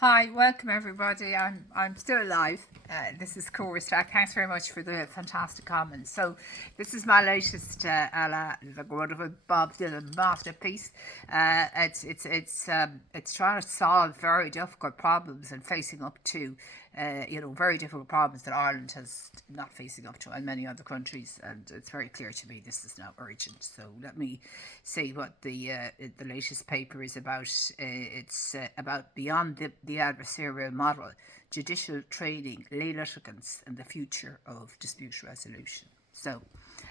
Hi, welcome everybody. I'm still alive. This is Cora. Thanks very much for the fantastic comments. So, this is my latest the wonderful Bob Dylan masterpiece. It's trying to solve very difficult problems and facing up to very difficult problems that Ireland has not facing up to, and many other countries. And it's very clear to me this is now urgent. So let me see what the latest paper is about. It's about beyond the adversarial model, judicial training, lay litigants, and the future of dispute resolution. So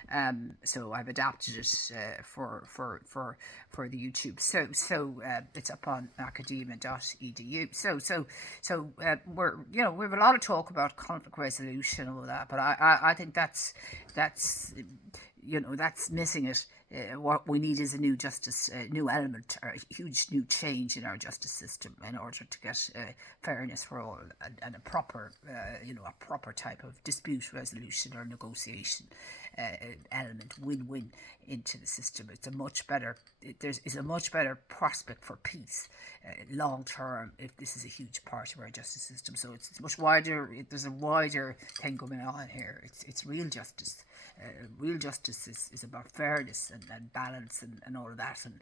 I've adapted it for the YouTube. So it's up on academia.edu. We have a lot of talk about conflict resolution and all that, but I think that's missing it. What we need is a new justice, new element, or a huge new change in our justice system in order to get fairness for all and a proper, a proper type of dispute resolution or negotiation element, win-win into the system. It's a much better. Is a much better prospect for peace, long term, if this is a huge part of our justice system. So it's much wider. There's a wider thing going on here. It's real justice. Real justice is about fairness and balance and all of that, and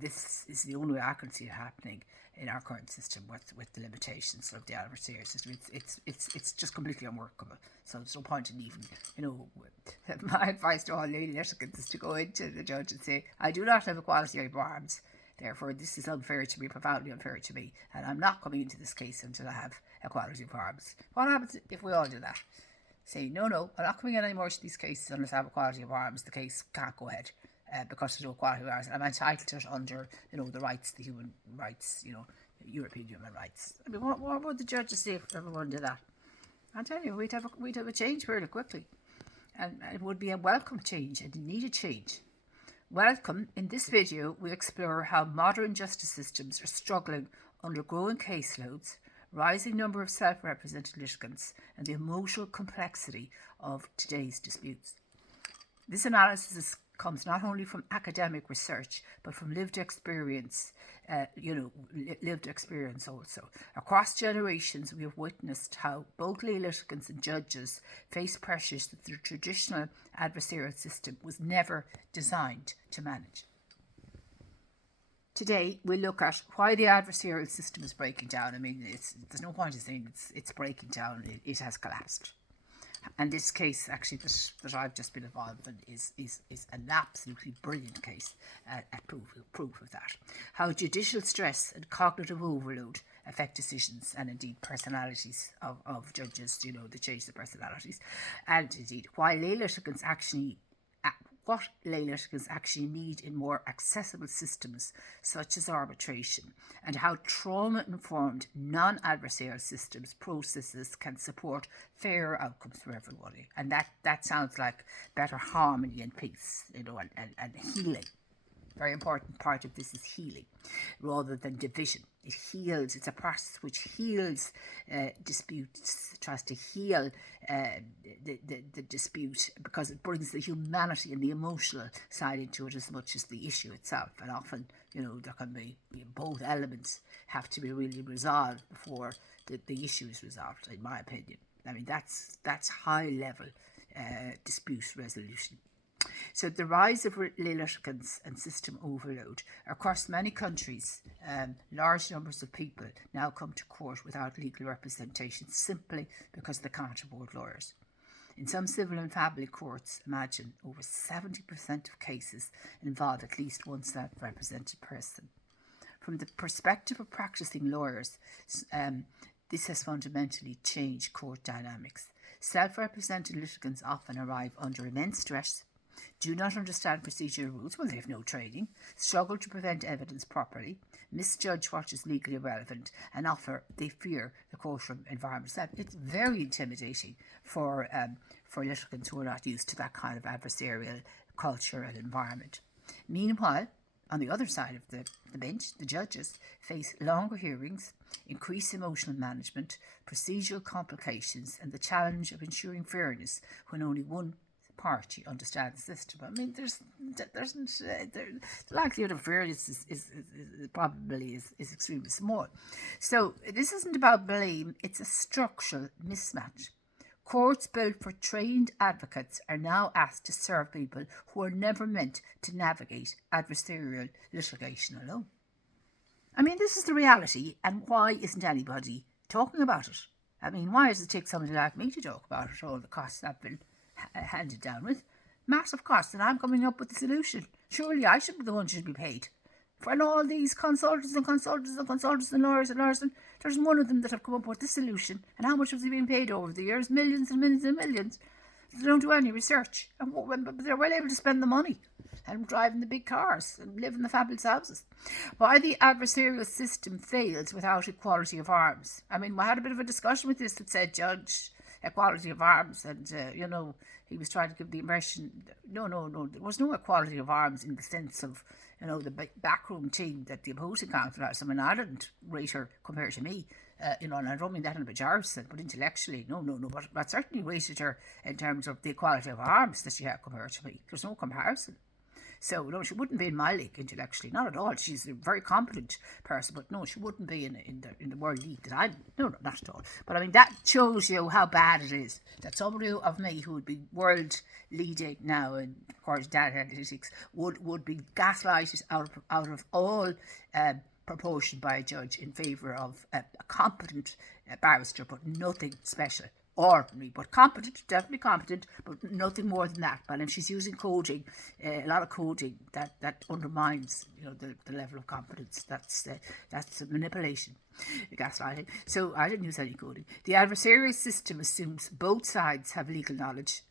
this is the only way I can see it happening in our current system with the limitations of the adversarial system. It's just completely unworkable. So there's no point in even, my advice to all lady litigants is to go into the judge and say, I do not have equality of arms. Therefore, this is unfair to me, profoundly unfair to me, and I'm not coming into this case until I have equality of arms. What happens if we all do that? Say, no, I'm not coming in anymore to these cases unless I have equality of arms. The case can't go ahead because there's no equality of arms. I'm entitled to it under, the rights, the human rights, European human rights. I mean, what would the judges say if everyone did that? I tell you, we'd have a change fairly quickly, and it would be a welcome change, a needed change. Welcome. In this video, we explore how modern justice systems are struggling under growing caseloads, rising number of self-represented litigants, and the emotional complexity of today's disputes. This analysis comes not only from academic research, but from lived experience, lived experience also. Across generations, we have witnessed how both lay litigants and judges face pressures that the traditional adversarial system was never designed to manage. Today, we'll look at why the adversarial system is breaking down. I mean, there's no point in saying it's breaking down. It has collapsed. And this case, actually, that I've just been involved in is an absolutely brilliant case at proof of that. How judicial stress and cognitive overload affect decisions and indeed personalities of judges, they change their personalities. And indeed, why lay litigants actually what lay litigants actually need in more accessible systems such as arbitration, and how trauma-informed non-adversarial systems processes can support fairer outcomes for everybody. And that sounds like better harmony and peace, and healing. Very important part of this is healing rather than division. It heals. It's a process which heals disputes, tries to heal the dispute because it brings the humanity and the emotional side into it as much as the issue itself. And often, there can be both elements have to be really resolved before the issue is resolved, in my opinion. I mean, that's high level dispute resolution. So the rise of lay litigants and system overload. Across many countries, large numbers of people now come to court without legal representation simply because they can't afford lawyers. In some civil and family courts, imagine over 70% of cases involve at least one self-represented person. From the perspective of practicing lawyers, this has fundamentally changed court dynamics. Self-represented litigants often arrive under immense stress, do not understand procedural rules when they have no training, struggle to present evidence properly, misjudge what is legally relevant, and they fear the courtroom environment. It's very intimidating for litigants who are not used to that kind of adversarial culture and environment. Meanwhile, on the other side of the bench, the judges face longer hearings, increased emotional management, procedural complications, and the challenge of ensuring fairness when only one party understands the system. I mean, the likelihood of variance is probably is extremely small. So this isn't about blame, it's a structural mismatch. Courts built for trained advocates are now asked to serve people who are never meant to navigate adversarial litigation alone. I mean, this is the reality, and why isn't anybody talking about it? I mean, why does it take somebody like me to talk about it? All the costs I've been handed down with. Massive costs, and I'm coming up with the solution. Surely I should be the one who should be paid. For all these consultants and lawyers, and there's one of them that have come up with the solution. And how much have they been paid over the years? Millions and millions and millions. They don't do any research. But they're well able to spend the money and drive in the big cars and live in the fabulous houses. Why the adversarial system fails without equality of arms. I mean, we had a bit of a discussion with this that said, Judge, equality of arms, and, he was trying to give the impression, no, there was no equality of arms in the sense of, the backroom team that the opposing counsel has. I mean, I didn't rate her compared to me, and I don't mean that in a pejorative, but intellectually, no, but I certainly rated her in terms of the equality of arms that she had compared to me. There's no comparison. So, no, she wouldn't be in my league intellectually, not at all. She's a very competent person, but no, she wouldn't be in the world league that I'm. No, not at all. But I mean, that shows you how bad it is that somebody of me who would be world leading now in, of course, data analytics would be gaslighted out of all proportion by a judge in favour of a competent barrister, but nothing special. Ordinary, but competent, definitely competent, but nothing more than that. But if she's using coding, a lot of coding, that undermines, the level of competence. That's manipulation, gaslighting. So I didn't use any coding. The adversarial system assumes both sides have legal knowledge,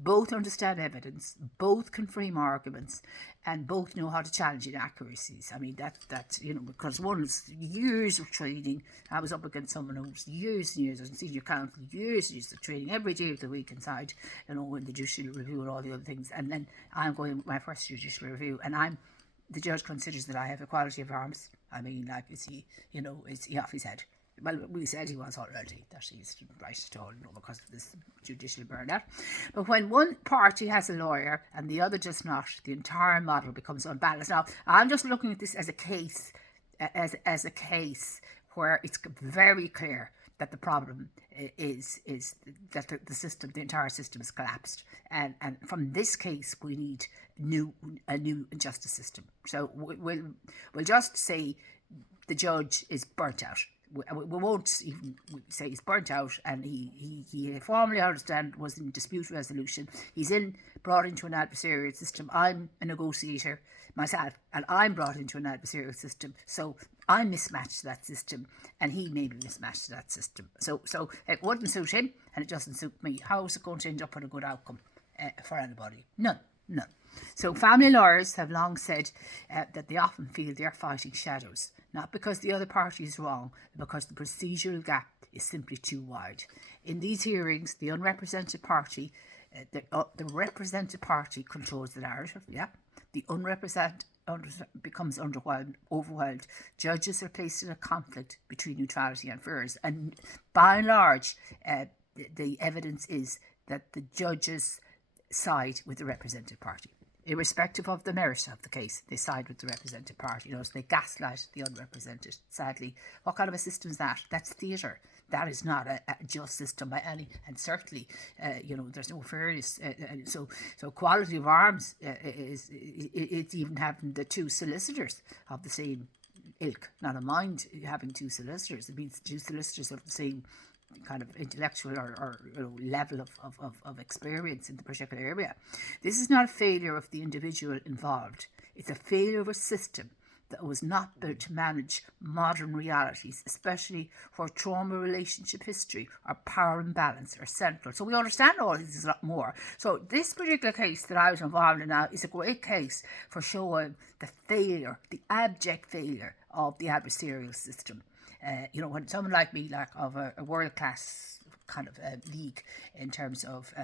both understand evidence, both can frame arguments, and both know how to challenge inaccuracies. I mean, that because one is years of training. I was up against someone who was years and years as a senior counsel, years and years of training every day of the week inside, in the judicial review and all the other things. And then I'm going my first judicial review, and the judge considers that I have equality of arms. I mean, like, is he off his head? Well, we said he was already, that he's right at all, because of this judicial burnout. But when one party has a lawyer and the other does not, the entire model becomes unbalanced. Now, I'm just looking at this as a case, as a case where it's very clear that the problem is that the system, the entire system, is collapsed, and from this case we need a new justice system. So we'll just say the judge is burnt out. We won't even say he's burnt out, and he formally, I understand, was in dispute resolution. He's brought into an adversarial system. I'm a negotiator myself, and I'm brought into an adversarial system. So I mismatched that system, and he maybe mismatched that system. So it wouldn't suit him, and it doesn't suit me. How is it going to end up with a good outcome for anybody? None. So family lawyers have long said that they often feel they're fighting shadows, not because the other party is wrong, but because the procedural gap is simply too wide. In these hearings, the unrepresented party, the represented party controls the narrative, The unrepresented becomes overwhelmed. Judges are placed in a conflict between neutrality and fairness, and by and large, the evidence is that the judges side with the represented party. Irrespective of the merit of the case, they side with the represented party. So they gaslight the unrepresented. Sadly, what kind of a system is that? That's theatre. That is not a just system by any, and certainly, there's no fairness. So quality of arms it's even having the two solicitors of the same ilk. Not a mind having two solicitors. It means two solicitors of the same kind of intellectual or level of experience in the particular area. This is not a failure of the individual involved. It's a failure of a system that was not built to manage modern realities, especially where trauma, relationship history, or power imbalance are central. So we understand all this is a lot more. So this particular case that I was involved in now is a great case for showing the failure, the abject failure of the adversarial system. When someone like me, of a world-class kind of league in terms of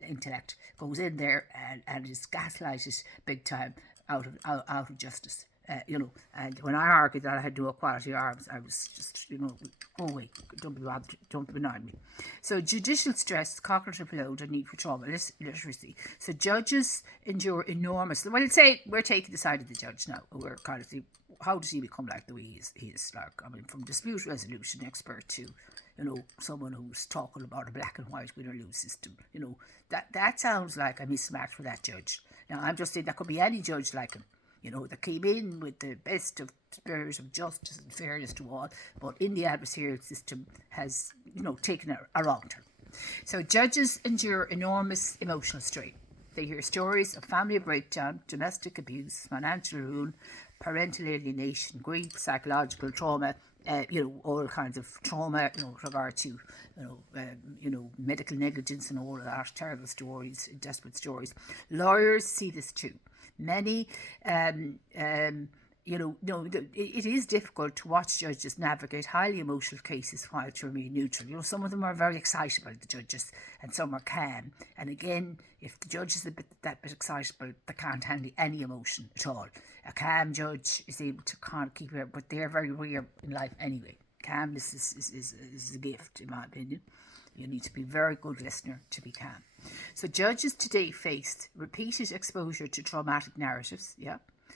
intellect, goes in there and is gaslighted big time out of justice. And when I argued that I had no equality arms, I was just, go away, don't be bothered, don't annoy me. So judicial stress, cognitive load, and need for trauma literacy. So judges endure enormous, well, say we're taking the side of the judge now. We're kind of thinking, how does he become like the way he is like? I mean, from dispute resolution expert to, someone who's talking about a black and white win or lose system. That sounds like a mismatch for that judge. Now, I'm just saying that could be any judge like him. That came in with the best of spirit of justice and fairness to all, but in the adversarial system has, taken a wrong turn. So judges endure enormous emotional strain. They hear stories of family breakdown, domestic abuse, financial ruin, parental alienation, grief, psychological trauma, all kinds of trauma, with regard to, medical negligence and all of that, terrible stories, desperate stories. Lawyers see this too. Many, it is difficult to watch judges navigate highly emotional cases while to remain neutral. Some of them are very excitable, the judges, and some are calm. And again, if the judge is that bit excitable, they can't handle any emotion at all. A calm judge is able to kind of keep it, but they're very rare in life anyway. Calmness is a gift, in my opinion. You need to be a very good listener to be calm. So judges today faced repeated exposure to traumatic narratives,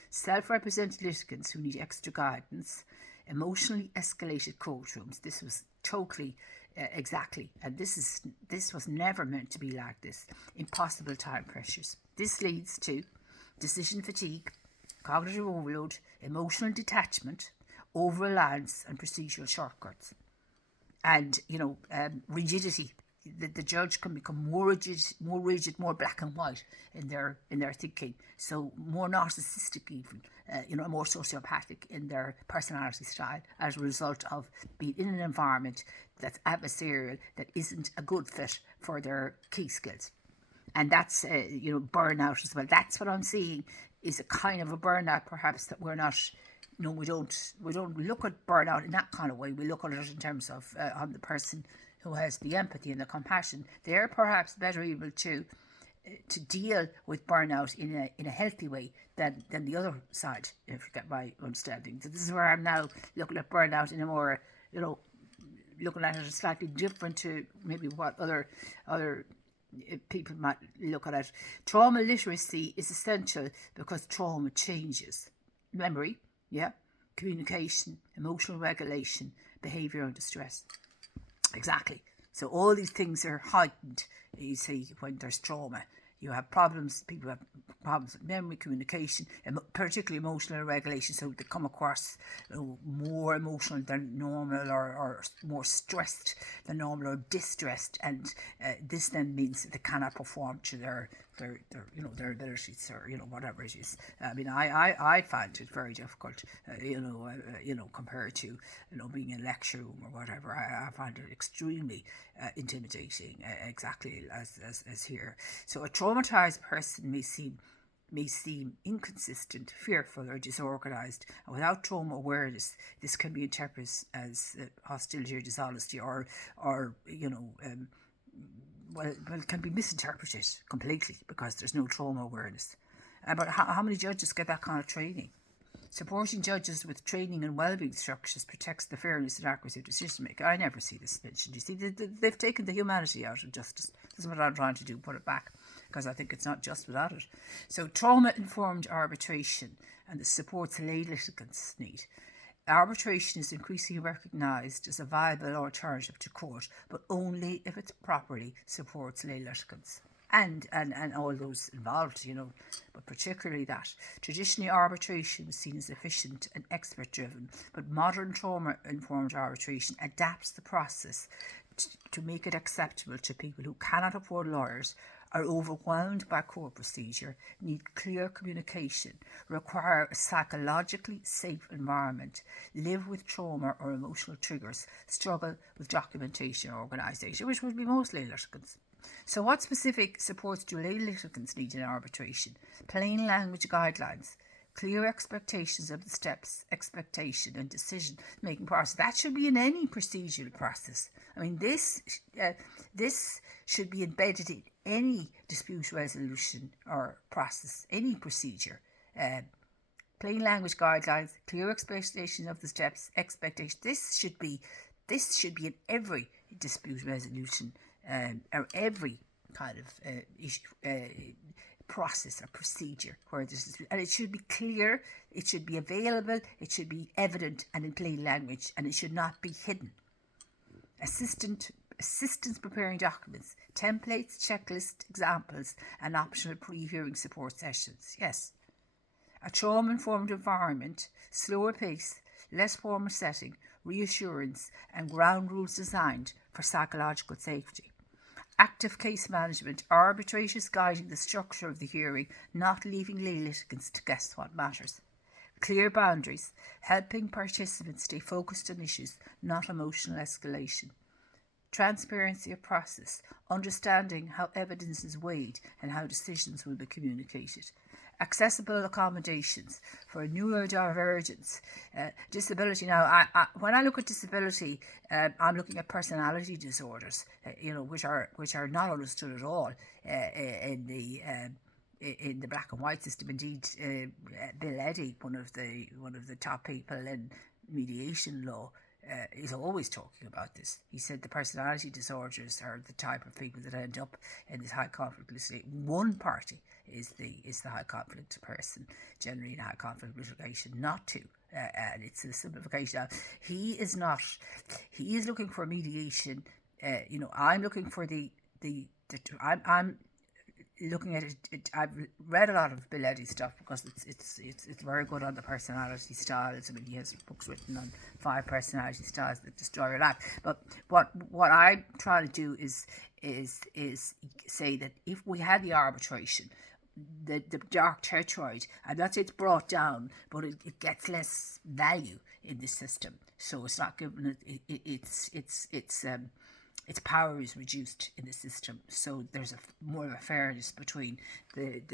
self-represented litigants who need extra guidance, emotionally escalated courtrooms. This was totally, exactly, and this was never meant to be like this. Impossible time pressures. This leads to decision fatigue, cognitive overload, emotional detachment, over-reliance and procedural shortcuts. And, rigidity. The judge can become more rigid, more black and white in their thinking. So more narcissistic even, more sociopathic in their personality style as a result of being in an environment that's adversarial, that isn't a good fit for their key skills. And that's, burnout as well. That's what I'm seeing is a kind of a burnout perhaps that we're not... No, we don't look at burnout in that kind of way. We look at it in terms of on the person who has the empathy and the compassion. They're perhaps better able to deal with burnout in a healthy way than the other side, if you get my understanding. So this is where I'm now looking at burnout in a more, looking at it slightly different to maybe what other people might look at it. Trauma literacy is essential because trauma changes memory, communication, emotional regulation, behaviour under stress. Exactly. So all these things are heightened, you see, when there's trauma. You have problems, people have problems with memory, communication, particularly emotional regulation, so they come across more emotional than normal or more stressed than normal or distressed, and this then means that they cannot perform to their abilities or whatever it is. I mean, I find it very difficult, compared to being in a lecture room or whatever. I find it extremely intimidating, exactly as here. So a traumatized person may seem inconsistent, fearful, or disorganised, and without trauma awareness, this can be interpreted as hostility or dishonesty, or it can be misinterpreted completely because there's no trauma awareness. But how many judges get that kind of training? Supporting judges with training and wellbeing structures protects the fairness and accuracy of decision making. I never see this mentioned. You see, they've taken the humanity out of justice. This is what I'm trying to do, put it back, because I think it's not just without it. So trauma-informed arbitration and the supports lay litigants need. Arbitration is increasingly recognised as a viable alternative to court, but only if it properly supports lay litigants. And all those involved, but particularly that. Traditionally, arbitration was seen as efficient and expert-driven, but modern trauma-informed arbitration adapts the process to make it acceptable to people who cannot afford lawyers, are overwhelmed by court procedure, need clear communication, require a psychologically safe environment, live with trauma or emotional triggers, struggle with documentation or organisation, which would be most lay litigants. So what specific supports do lay litigants need in arbitration? Plain language guidelines, clear expectations of the steps, expectation and decision making process. That should be in any procedural process. I mean, this should be embedded in any dispute resolution or process, any procedure. plain language guidelines, clear expectation of the steps, expectation. This should be in every dispute resolution or every kind of issue, process or procedure where this is, and it should be clear, it should be available, it should be evident and in plain language, and it should not be hidden. Assistance preparing documents, templates, checklists, examples, and optional pre-hearing support sessions. Yes. A trauma-informed environment, slower pace, less formal setting, reassurance, and ground rules designed for psychological safety. Active case management, arbitrators guiding the structure of the hearing, not leaving lay litigants to guess what matters. Clear boundaries, helping participants stay focused on issues, not emotional escalation. Transparency of process, understanding how evidence is weighed and how decisions will be communicated. Accessible accommodations for neurodivergence, disability. Now, when I look at disability, I'm looking at personality disorders, which are not understood at all in the black and white system. Indeed, Bill Eddy, one of the top people in mediation law, is always talking about this. He said the personality disorders are the type of people that end up in this high conflict litigation. One party is the high conflict person, generally in high conflict litigation, not two. And it's a simplification. Now, he is looking for mediation. I'm looking for I'm looking at it. I've read a lot of Bill Eddy's stuff because it's very good on the personality styles. I mean, he has books written on 5 personality styles that destroy your life. But what I'm trying to do is say that if we had the arbitration, the dark territory, and that's it's brought down, but it gets less value in the system. So it's not given its power is reduced in the system. So there's more of a fairness between it's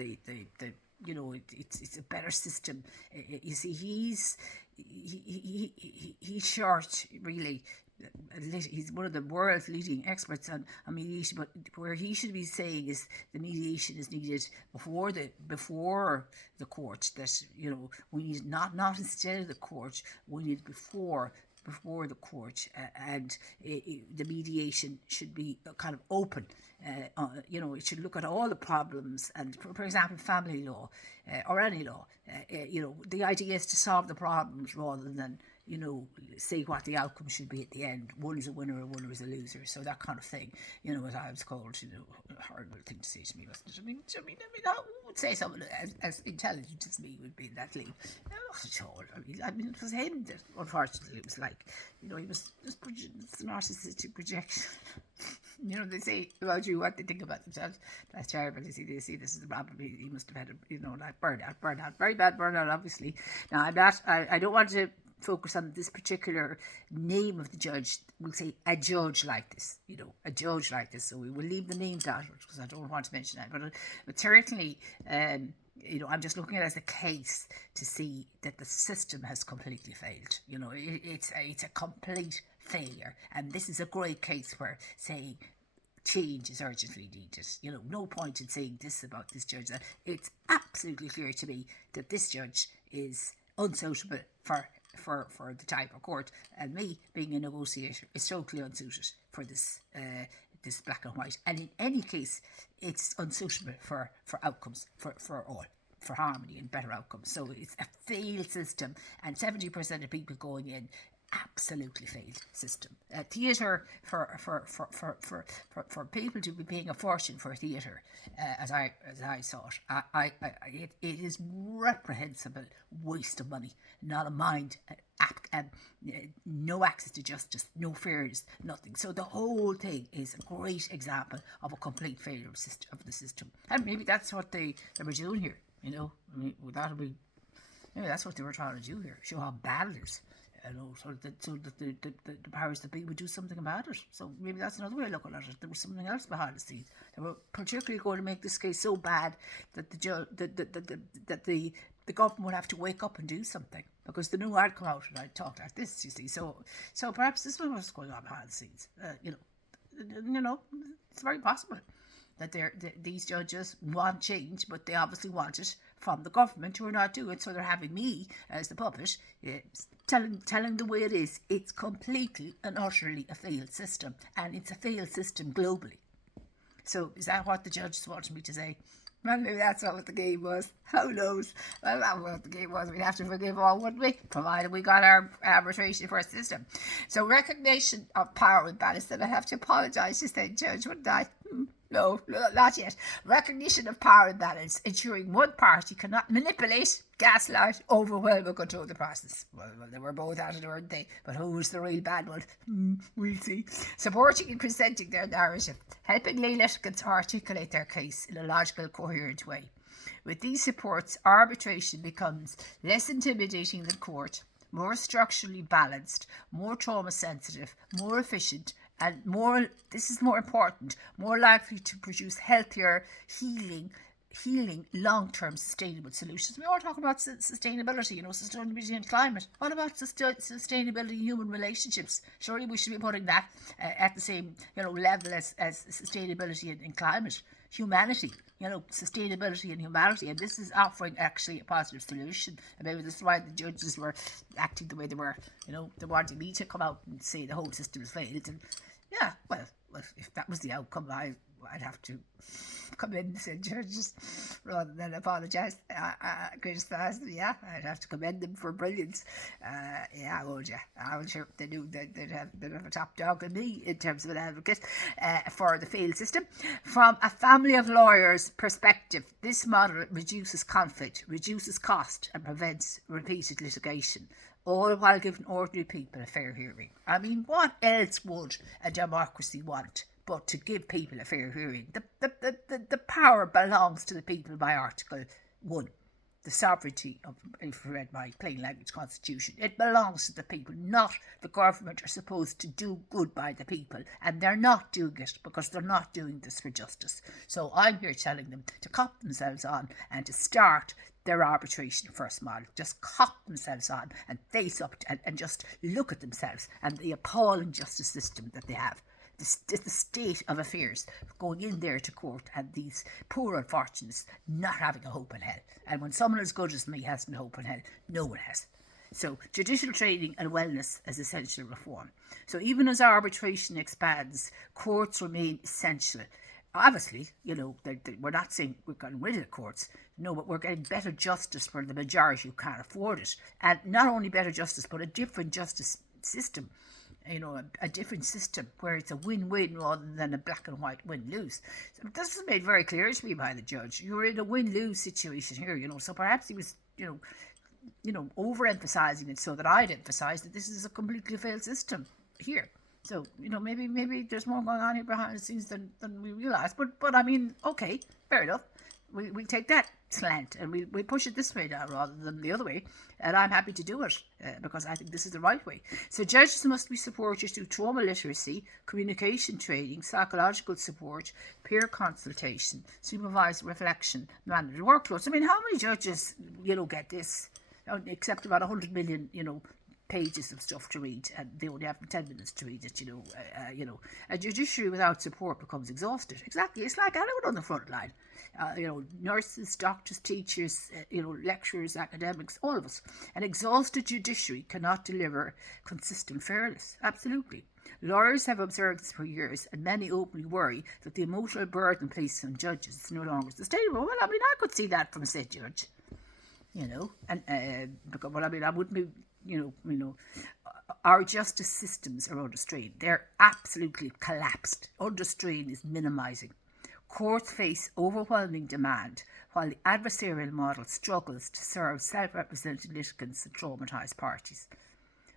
a better system. You see, he's short, really. He's one of the world's leading experts on mediation, but where he should be saying is the mediation is needed before the court. That we need not instead of the court. We need before the court, and the mediation should be kind of open. It should look at all the problems, and for example, family law or any law. The idea is to solve the problems rather than say what the outcome should be at the end. One is a winner and one is a loser. So that kind of thing, as I was called, a horrible thing to say to me, wasn't it? I mean, I would say someone as intelligent as me would be in that league. Not at all. I mean, it was him that, unfortunately, it was like, he was just narcissistic projection. They say about you what they think about themselves. That's terrible. They see this is the problem. He must have had like burnout, very bad burnout, obviously. Now, I don't want to focus on this particular name of the judge. We'll say a judge like this, a judge like this. So we will leave the names out because I don't want to mention that. But certainly, I'm just looking at it as a case to see that the system has completely failed. It's a complete failure, and this is a great case where saying change is urgently needed. No point in saying this about this judge. It's absolutely clear to me that this judge is unsuitable for the type of court, and me being a negotiator is totally unsuited for this black and white. And in any case, it's unsuitable for outcomes for all, for harmony and better outcomes. So it's a failed system, and 70% of people going in, absolutely failed system. Theatre for people to be paying a fortune for theatre, as I saw it, it is reprehensible waste of money, not a mind, no access to justice, no fairness, nothing. So the whole thing is a great example of a complete failure of the system, and maybe that's what they were doing here. That'll be. Maybe that's what they were trying to do here, show how bad it is. So that the powers that be would do something about it. So maybe that's another way of looking at it. There was something else behind the scenes. They were particularly going to make this case so bad that the government would have to wake up and do something, because they knew I'd come out and I'd talk like this. You see, so perhaps this was what's going on behind the scenes. It's very possible that these judges want change, but they obviously want it from the government who are not doing it. So they're having me as the puppet, telling the way it is. It's completely and utterly a failed system, and it's a failed system globally. So is that what the judges wanted me to say? Well, maybe that's not what the game was. Who knows? Well, that's what the game was. We'd have to forgive all, wouldn't we? Provided we got our arbitration for a system. So recognition of power imbalance. Then I have to apologise to the judge, wouldn't I? No, not yet. Recognition of power imbalance, ensuring one party cannot manipulate, gaslight, overwhelm or control the process. Well, they were both at it, weren't they? But who was the real bad one? We'll see. Supporting and presenting their narrative, helping lay litigants articulate their case in a logical, coherent way. With these supports, arbitration becomes less intimidating than court, more structurally balanced, more trauma sensitive, more efficient, and more, this is more important, more likely to produce healthier, healing, long-term sustainable solutions. We all talk about sustainability, sustainability in climate. What about sustainability in human relationships? Surely we should be putting that at the same level as sustainability in climate. Humanity, sustainability and humanity, and this is offering actually a positive solution. And maybe that's why the judges were acting the way they were. They wanted me to come out and say the whole system is failed. And yeah, well, if that was the outcome, I'd have to come in and say, judges, rather than apologise, criticise them. Yeah, I'd have to commend them for brilliance. I would, yeah. I was sure they knew they'd have a top dog in me in terms of an advocate for the failed system. From a family of lawyers' perspective, this model reduces conflict, reduces cost, and prevents repeated litigation, all while giving ordinary people a fair hearing. I mean, what else would a democracy want but to give people a fair hearing? The power belongs to the people by Article 1. The sovereignty of, if you read my plain language constitution, it belongs to the people, not the government are supposed to do good by the people, and they're not doing it because they're not doing this for justice. So I'm here telling them to cop themselves on and to start their arbitration first model. Just cop themselves on and face up and just look at themselves and the appalling justice system that they have. The state of affairs going in there to court and these poor unfortunates not having a hope in hell. And when someone as good as me has no hope in hell, no one has. So judicial training and wellness as essential reform. So even as arbitration expands, courts remain essential. Obviously, we're not saying we're getting rid of the courts. No, but we're getting better justice for the majority who can't afford it. And not only better justice, but a different justice system. A different system where it's a win-win rather than a black and white win-lose. So this was made very clear to me by the judge. You're in a win-lose situation here, so perhaps he was, overemphasizing it so that I'd emphasize that this is a completely failed system here. So, maybe there's more going on here behind the scenes than we realise. But I mean, okay, fair enough. We take that slant and we push it this way now rather than the other way, and I'm happy to do it because I think this is the right way. So judges must be supported through trauma literacy, communication training, psychological support, peer consultation, supervised reflection, managed workloads. I mean, how many judges get this, except about 100 million pages of stuff to read, and they only have 10 minutes to read it. A judiciary without support becomes exhausted. Exactly, it's like anyone on the front line. Nurses, doctors, teachers, lecturers, academics, all of us. An exhausted judiciary cannot deliver consistent fairness. Absolutely. Lawyers have observed this for years, and many openly worry that the emotional burden placed on judges is no longer sustainable. Well, I mean, I could see that from a state judge, because, well, I mean, I wouldn't be, our justice systems are under strain. They're absolutely collapsed. Under strain is minimising. Courts face overwhelming demand, while the adversarial model struggles to serve self-represented litigants and traumatised parties.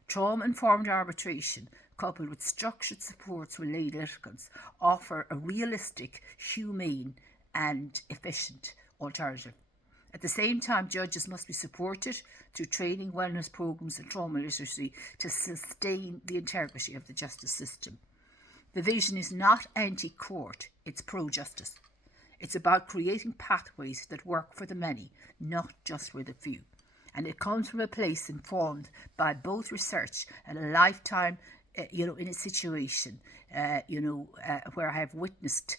Trauma-informed arbitration, coupled with structured supports for lay litigants, offer a realistic, humane and efficient alternative. At the same time, judges must be supported through training, wellness programmes and trauma literacy to sustain the integrity of the justice system. The vision is not anti-court, it's pro-justice. It's about creating pathways that work for the many, not just for the few. And it comes from a place informed by both research and a lifetime, in a situation, where I have witnessed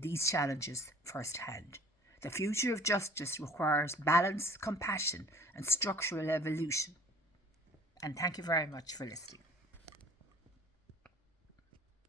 these challenges firsthand. The future of justice requires balance, compassion, and structural evolution. And thank you very much for listening.